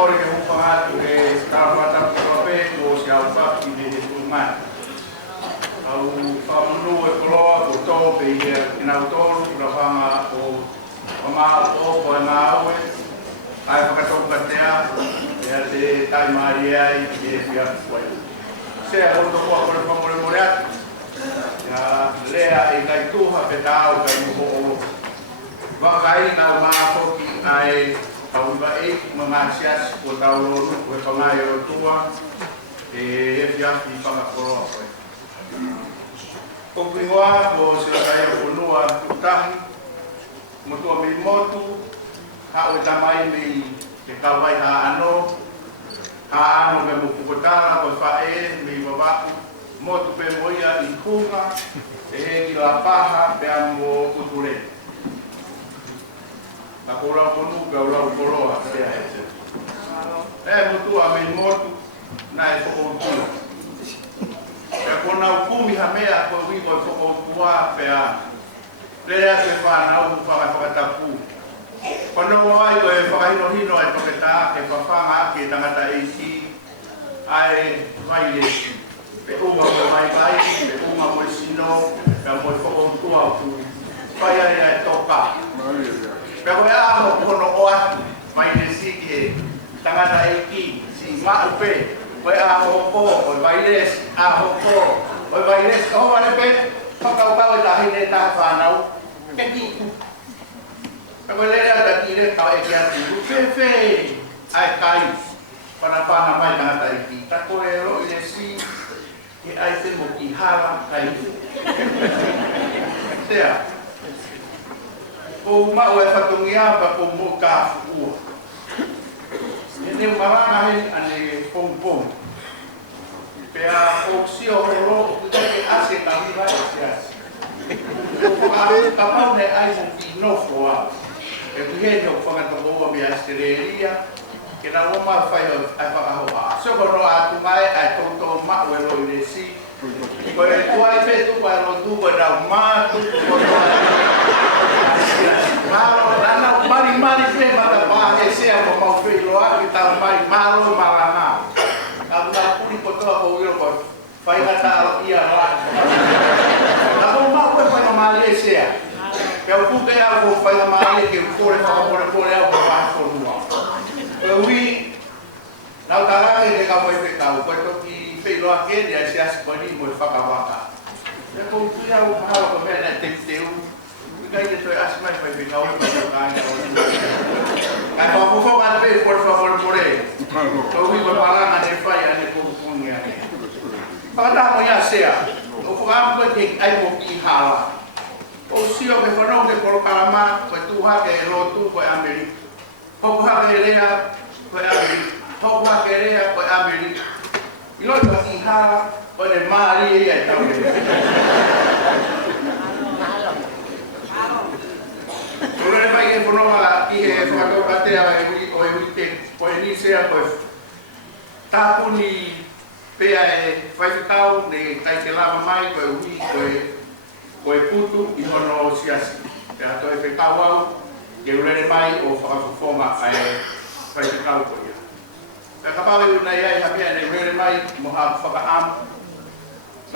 kore ke hupanga tu e karawata kope ko siapa ini hukuman. Au whamunu e koloa ko tō pe ina utoro kurawanga o wama o ko na aue ai whakatoka tea ea te tai maari ai e whia koe. Sea o toko a kore whamore more atu ia lea e kai tuha pe tau kai muho o wakai na maa foki ai pauiwa e mga sias o tau lonu o e pangai o tua e whia i whakakoroa koe. Ko kuingoa ko sila kaya unua utahi motua mi motu ha o tamai mi ke kawai ha ano me mukukotara ko fae mi babaku motu pe moia i kunga e he ki la paha pe amo uture ta kora ponu ka ora koroa se e motua mi motu na e foko utura e kona ukumi ha mea ko wi ko foko utua pe a lea se fa na u fa tapu kono ai ko e fa hino hino ai paketa ke fa fa ke tangata isi ai vai le pe uma ko mai vai pe uma mo sino ka mo foko utua ku vai ai toka pe ko ya mo kono oa vai le si ke tangata iki si ma pe ko a ho ko vai le a ho ko vai le ko va pe toka ba ta hine ta fa na ke ki Ako lera da tire ka e kia tu fefe ai kai para pana mai na tai ki ta ko e ro ile si e ai te mo ki hala kai tea o ma o e fatungia pa ko mo ka fu ne maranga he ane pom pom pe a oxio ro ku te ase ka viva ese ko a ka pa ne ai mo ki no floa e kuhe no whakatakoa me astereria ke na wama whai ai whakahoa. So kono atu mai ai toto mao e roi resi ko e kuai pe tu kwa no tu kwa na matu kono malo nana mari pe mata pa e se a mo fe lo a ki ta mari malo malana ka na puri kotoa ko wiro ko whai kata ia la na ko ma ko no mali se a eu pude algo faz a mais que por algo para formar eu vi na outra que chega foi pecado quanto que fez lá aquele aí se as pani mo faca vaca eu confio ao mal que é tem teu e aí eu acho mais vai pegar o aí vamos falar bem por favor por aí eu vi para lá na falha de confundir para amanhã sea o fogão que aí vou que hala o sio ke fono ke kolokalama ko tuha ke rotu ko Amerika ko ha ke rea ko Amerika ko ha ke rea ko Amerika ilo to ihala ko de mari ya tau ko le vai ke fono ala ki e fa ko ate a o e wite ko ni sea ko tapuni pe e fai tau ne kai ke lava mai ko wi ko e putu i hono siasi. E ato e whekau au, ke urere mai o whakawhawhonga ai whaikau ko ia. E kapawe una iai hapia nei urere mai mo ha whakaamu.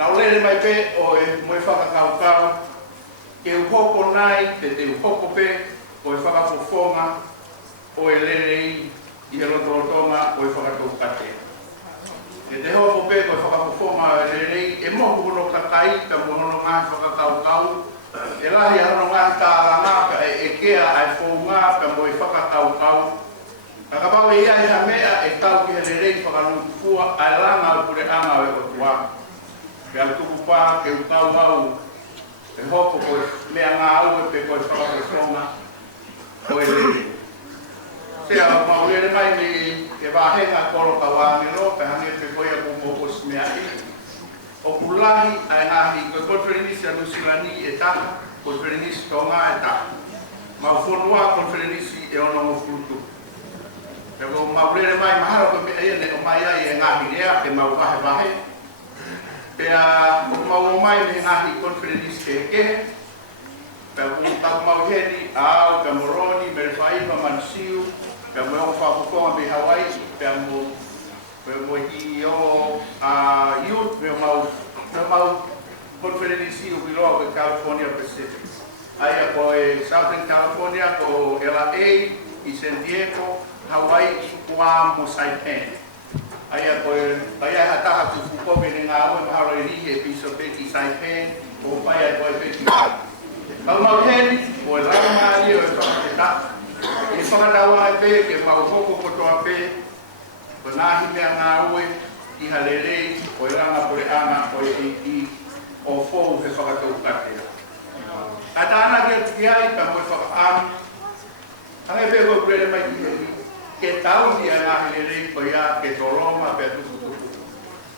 Na urere mai pe o e moe whakakau ke uhoko nai te uhoko pe o e whakawhawhonga o e lerei i he rotoronga o e whakatou katea. E te hoko pe ko whakawhawhonga rei e mohu hono kakai ka mohono ngā whakakau e lahi hono ngā tālanga ka e kea ai whonga ka mo e whakakau ka kapau e ia ha mea e tau ki he rei whakanuku fua ai langa o kure anga o e otua ke au tuku pā ke utau au e hoko ko mea ngā au e pe ko e whakawhonga o e rei sea maurere mai ni ke wahenga koro kawangero ka hange pe koia ko mo osmea o kulahi ai nahi ko konferenisi anu silani e ta konferenisi tonga e ta ma fonua konferenisi e ono frutu e ko maurere mai maharo ko me ne o mai ai e ngahi rea ke mau kahe wahe pe a o mau mai me ngahi konferenisi ke pe ko mau heni au ka moroni me fai ma mansiu pe mo o fa ko me Hawaii pe mo hi o youth pe mau conference o bilo de California Pacific ai ko Southern California ko LA i San Diego Hawaii Guam mo Saipan ai ko ai hata ku ko me nga o maharo ri e piso pe ki Saipan o pai ko pe ki mau hen o la ma ri o ta e whakatawa pe ke mau hoko kotoa pe ko nahi mea ngā ue i halelei o i ranga pore anga o i o fōu he whakatau katea. A tāna ki ai ka moe whakaam hange pe koe kurele mai ki hei ke tau ni a ngā halelei ko ia ke toroma pe tukutuku.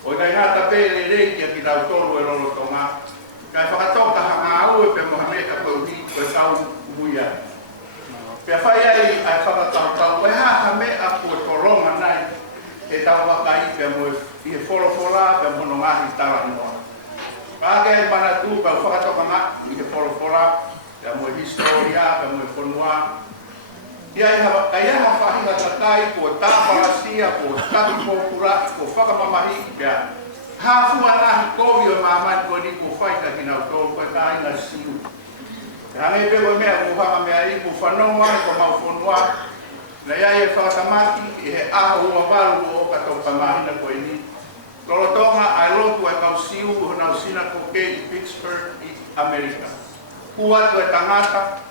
O i kai ngāta pe halelei ki tau toru e lolo tonga kai whakatoka ha ngā ue pe mohame ka pauhi ko i tau muia. Pea whai ai ai whakatau koe ha me a kua toronga nai e tau wakai pea moe i he whorofora pea mono ngahi tara noa. Pāke ai mana tū pea whakatoka ngā i he whorofora pea moe historia pea moe whonua. Ia kai aha whahinga takai kua tāparasia kua tatu pōpura kua whakamamahi pea hāfua ngahi kovi o māmani koe ni kua whaika ki nau tōru koe ka inga siu. Hange pe koe mea muhanga mea i ku whanonga ko mau whonua na ia e whakatamaki i he aho ua waru o katou kamahina koe ni. Lorotonga ai lotu e kau siu o nau sina ko ke i Pittsburgh i Amerika. Kua tu e tangata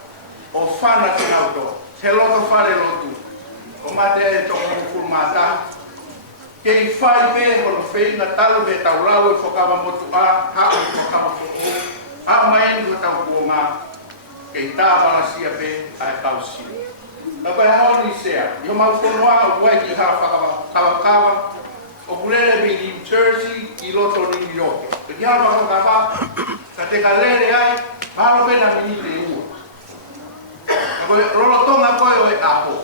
o whana ki nau to. He loto whare lotu. O mate e toko mufuru mata. Ke i whai pe hono whenga talu he tau rau e whakawa motu a hao e whakawa whoko. Hao maeni ko tau kuonga. Kei tā parasia pe ai kau siu. Ka koe haoni sea, i ho mau whonua o kuai ki hara whakawakawa o kurele mi New Jersey i loto New York. Ki hara whakawakawa, ka te ka lere ai, mahalo pena mini te ua. Ka koe rolotonga koe o e aho.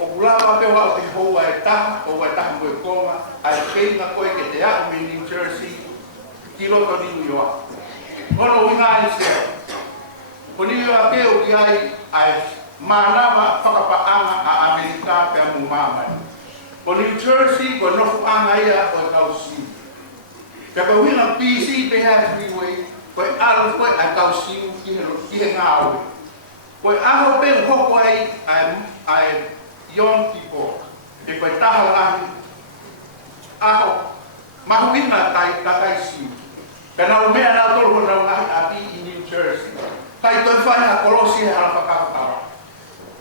O kulawa pe wa o te hoa e taha, o wa e taha koe konga, ai keinga koe ke te ako mi New Jersey ki loto New York. Kono winga ai sea. Koni a ke o ai ai manama whakapaanga a Amerika pe amu mamai. Ko New Jersey ko nofu anga ia o kausi. Ka ko wina PC pe ha freeway ko alu ko a kausi ki he ngao. Ko aho pe hoko ai young people. Te ko taha lahi aho mahuina tai si. Kana o mea na tolu na ngahi api i New Jersey. Kai toi whai ha kolosi he hara whakakatara.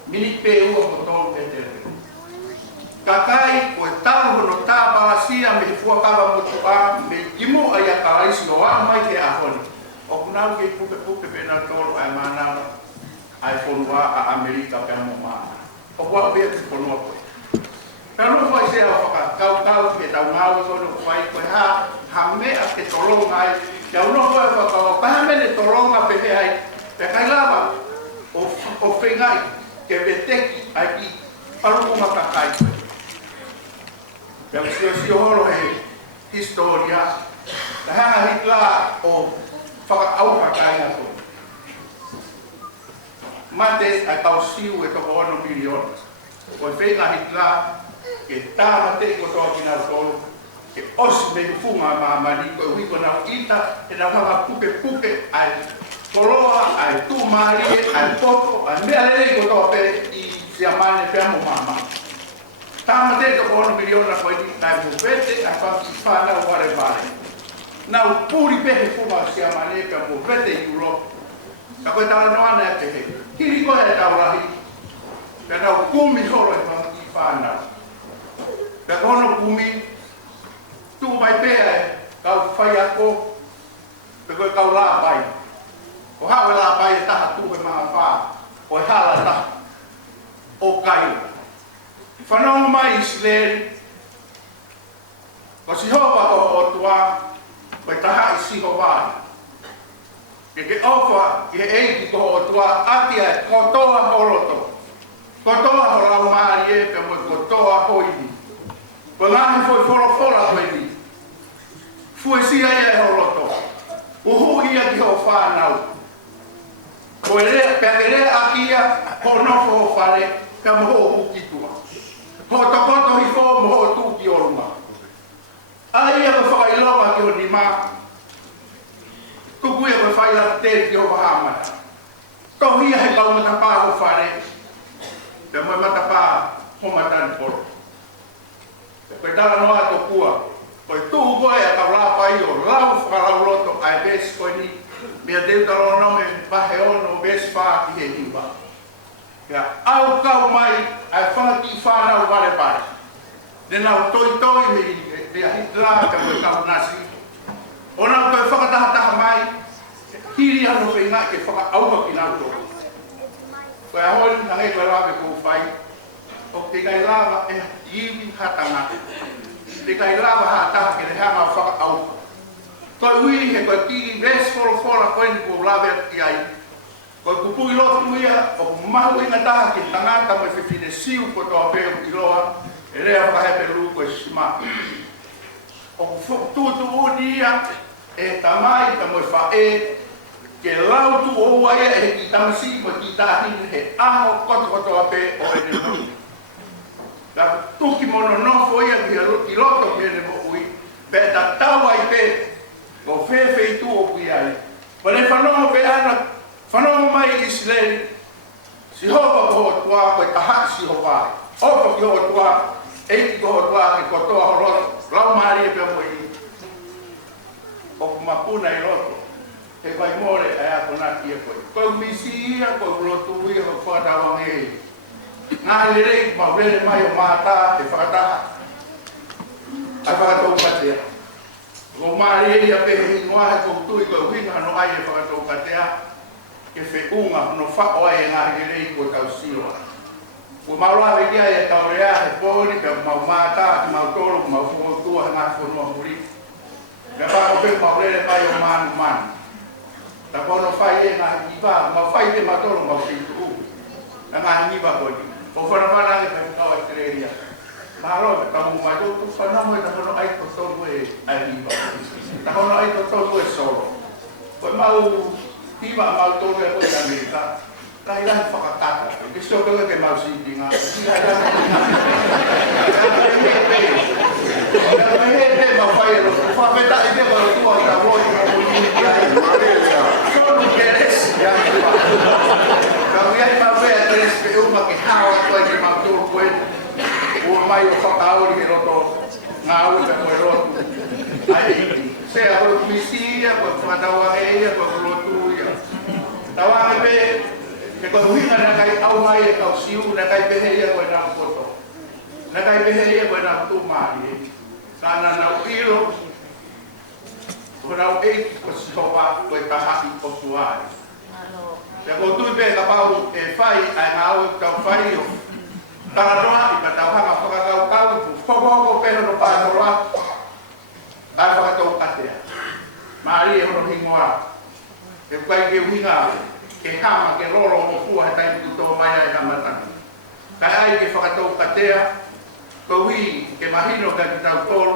Mini pe ua ko tolu e tere. Kakai koe taru hono tā parasia me he fuakawa motu a me imu ai a karaisi o a mai ke ahoni. O kunau ke puke pe na tolu ai mana ai whonua a Amerika pe amo maa. O kua pia te whonua koe. Ka no fai se a whakakau ke tau ngāu kono whai koe ha mea ke toronga ai. Kia uno koe whakau paha mene toronga pe he ai. Pe kai lava o whengai ke veteki ai ki parukunga kakai koe. Pe si horo he historia ta hanga hitla o whakaau kakai na koe. Mate ai tau siu e toko ono miliona. O whenga hitla ke tāma te ko toa ki nau tolu ke osi me funga maamani koe wiko nau ita e nau hanga puke ai koloa, ai tūmari, ai popo, ai mea lele ko toa pe i siamane pe amo mama. Tāma te ko ono miliona koe ni tai muvete, ai whaki whanau ware vare. Nau puri pehe fuma siamane pe muvete i Europe. Ka koe tala noana e pehe. Kiri koe e taurahi. Ka nau kumi horo e whaki whanau. Ka kono kumi, tū mai pehe kau whai ako, pe koe kau lā pai. O hao e la pai e taha tuhe maa wha, o e hala taha, o kai. Whanau mai Isleri, ko si hoa ko o tua, ko e taha i siho vai. Ke ofa i he eiti ko o tua, atia e kotoa horoto. Kotoa horau maari e pe mo kotoa hoini. Ko ngahi foi whorofora hoini. Fue sia e horoto. Uhu ia ki ho whanau. Ko e rea, pe rea akia, ko nofo ho whare, ka moho uki tua. Ho takoto hi fo moho tuki o runga. Ai a whakailonga ki o ni mā. Tuku e koe whaila te ki o wahamata. Tohia he kau matapā ho whare. Te moe matapā ho matani poro. Koe tala noa to kua. Koe tuhu koe a ka wrāpai o lau whakarau roto ai besi koe ni. Mea te utaro nome pahe ono besi whā ki he hiwa. Kia au kau mai ai whangaki whanau wale pare. Nena toi toi me te ahitla ka koe kau nasi. O nau koe whakatahataha mai. Hiri ano pe ngā ke whakaauka ki nau tō. Koe aholi nangai koe lawe kou whai. O te kai lava e iwi hatanga. Te kai lava hataha ke te hama whakaauka. Koe hui he koe kiri res whora koe ni kou lawe ki ai. Koe kupui lotu ia o mahu inga taha ki tangata mai whiwhine siu ko toa pēo ki loa. E rea whahepe lu koe sima. O tutu uni ia e tamai ka moe whae. Ke lau tu o waia e ki tamasi ko ki tāhine he aho koto a pē o e ne mui. Ka tuki mono nofo ia ki loto ki e ne mo ui. Pe ta tau ai pē. Ko whewhi tu o kui ai. Wane whanongo pe ana, whanongo mai i Isileli. Si hopa ko ho tua koe tahak si hopa. Hopa ki ho tua, eiti ko ho tua ki kotoa ho roto. Lau maari e pe mo i. O kumapuna i roto. He kai more e a konaki e koe. Koe misi ia, koe ulotu ia, koe whakatawang e. Ngā lerei, ma urere mai o mātā, e whakataha. Ai whakatou patea. Ko maari e ia pehe ingoa he koutui koe winga no ai e whakatou patea. Ke whekunga no whao ai e ngā lerei koe kau siroa. Ko maurawe kia e tau rea he pōni, pe mau mātā, ki mau toro, ki mau whukotua he ngā whanua muri. Ka whako pe mau rere pai o manu manu. Ta kono whai e ngā hiwa, mau whai te matoro, mau whitu u. Na ngā hiwa koe ki. O whanamana e whakau e tereria. Maro, ka mu mai tō whanamo e ta kono ai to tōru e ai hiwa. Ta kono ai to tōru e soro. Koe mau hiwa mau tōru e koe te Amerika. Kai lai whakatata. Ke soko ke mau siti ngā. Kai lai Ka he te mau whai e roto. Whapeta i te mau tua i ta woi ka mui i ai. Sonu ke res. Ka uiai mau wea teres pe uma ke hawa koe ke mau tōru koe. Ua mai o whakaori ke roto. Ngā ui ka koe roto. Ai, se a horo kumisi ia, koe whakatawa e ia, koe roto ia. Tawa me pe, ke koe huinga na kai au mai e kau siu, na kai pehe ia koe nau koto. Na kai pehe ia koe nau tū mahi. Tāna nau iro, koe nau eiki ko sihopa koe tahaki o tuai. Te ko tui pe ka pau e whai, ai ngā au e kau whai o. Tāna noa i ka tauhanga whakakau kau, whakoko peho no pānora. Ai whakatou katea. Maari e hono hingoa. Ke kai ke winga. Ke hama, ke roro o fua he taipu tō mai ai hamatani. Kai ai ke whakatou katea, ko hui ke mahino ka ki tau tōru,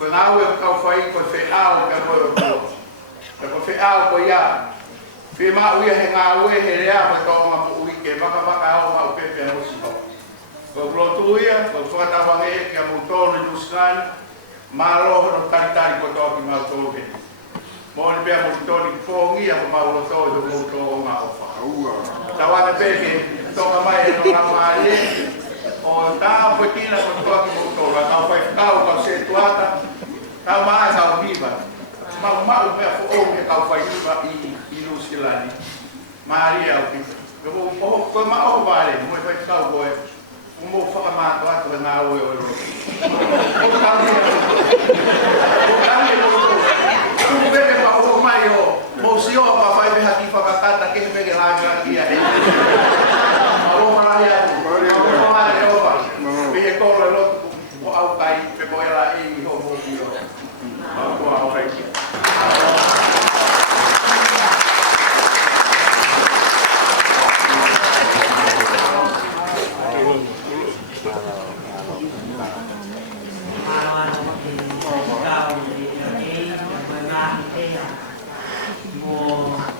ko ngā ue kau whai ko whe ao ka koe o tōru. Ka ko whe ao ko ia, whe mā uia he ngā ue he rea koe tō ngā mo ui ke waka ao mau pepe a hosi ho. Ko rotu uia, ko whakatawang e ki a mo tōru i nuskani, mā roho no taritari ko tō ki mau tōru he. Mōni pēr mo tōni whōngia ko mauro tō i ho tō o ngā ofa. Tawa me pēke tōka mai e no ngā maare, o tā pēkina ko tō ki mo tō, kau whai whakau, kau se tuata, kau maa kau hiva. Mau mea who o ke kau whai hiva i Nusilani. Maari au ki. Koe maa o vare, mo e whai whakau koe, mo whakamātua atu e ngā oe o ero. O kau ni o kau ni o Kuku bebe pa o mai o mo si o pa fai me haki whakatata ke he mege langa ki a he. Aro marahi atu. Aro marahi o pa. Me he kolo e lotu o au kai pe ko e la e i ho mo ki o. Au kua au kai ki.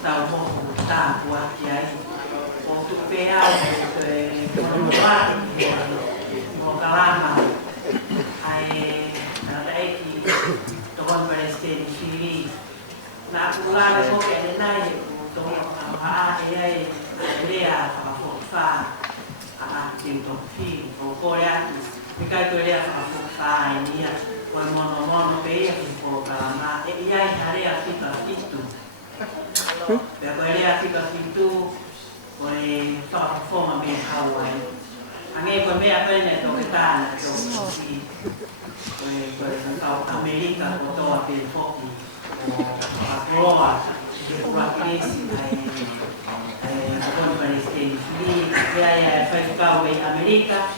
Tao mo ta qua chạy, o tu pe ao, Malawat, Mokalama, ay nakaiki, tukon Palestine, Syria. Nakulala ko kaya nilay, itong ay Lea, Kapafufa, Tintofi, o Korea, Mikay Korea, Kapafufa, niya, kung mono kaya, kung kalama, iyay hari Afrika itu. Pero Korea Afrika itu, kung Kapafufa, may Hawaii. Ang ipon may apa niya ito kita na ito si Amerika o ito apil po Roma Rakis ay kapon Palestine kaya ikaw ay Amerika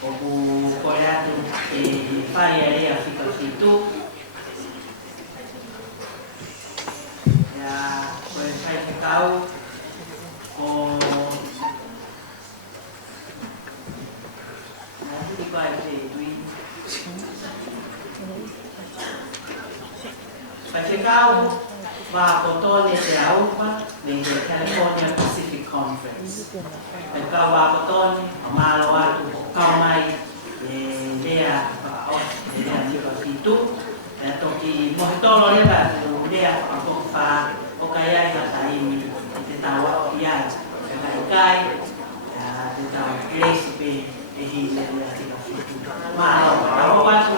o Korea ito Faya area Afrika ito kaya kaya ikaw o Pagkakaw, wakoton ni Aupa ng California Pacific Conference. Pagkakaw wakoton, amalawa ito kaumay dia itu ito ki mohitolo nila dia pagkufa o kaya itatain itatawa o yan kaya itatawa recipe malo, ako ba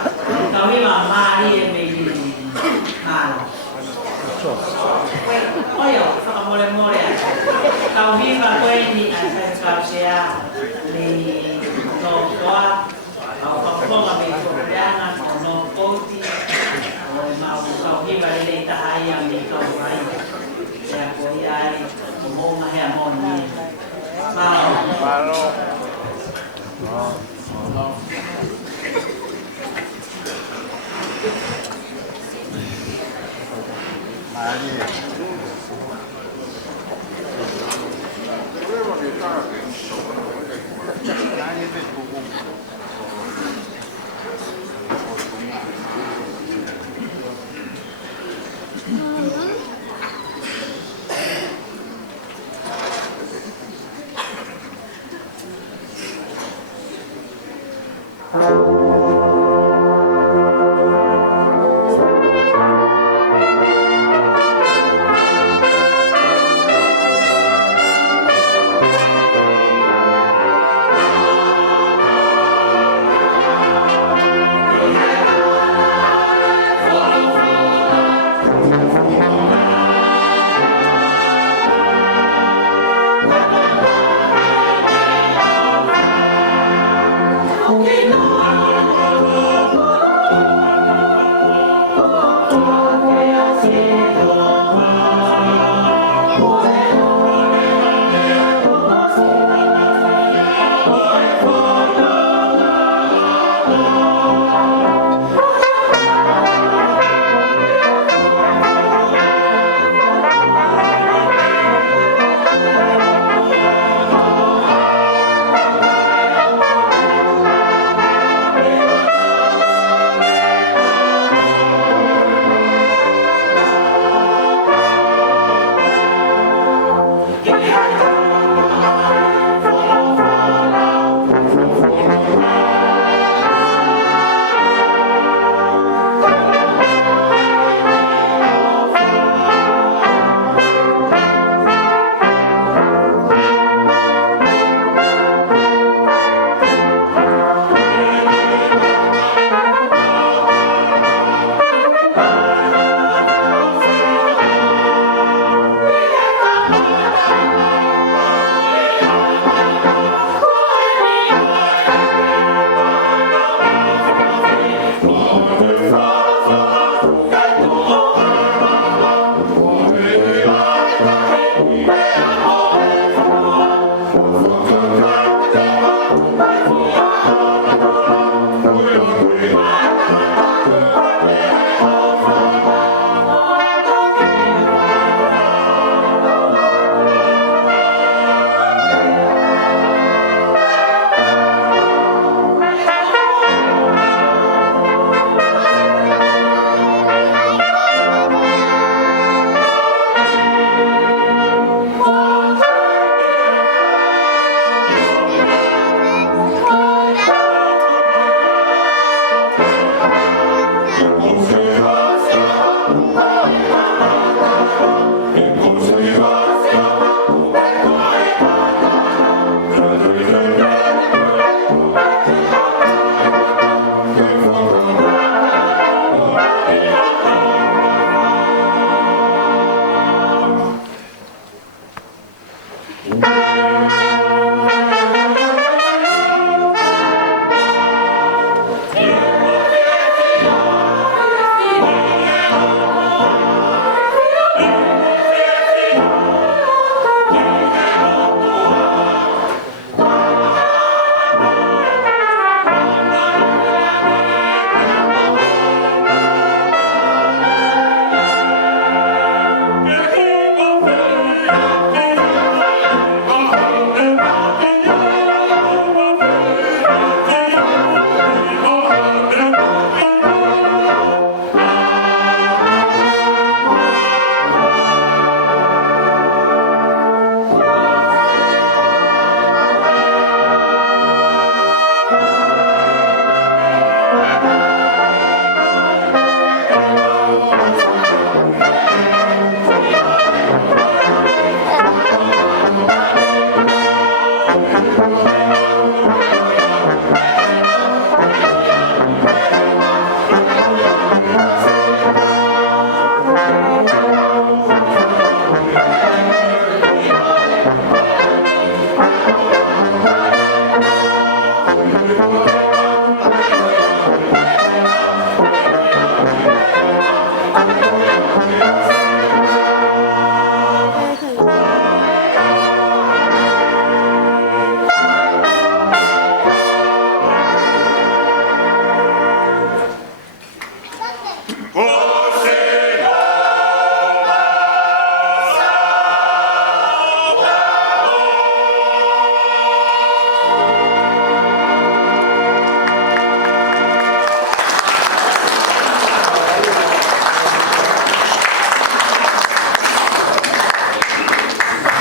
kami mamari may malo. Oyo, sa kamore-more kami ba ko ni asal siya ni Noah au papo kami koreana no poti o mau kami ba rin taayang ni kawai kaya ko ay mo mahemon ni malo Mali.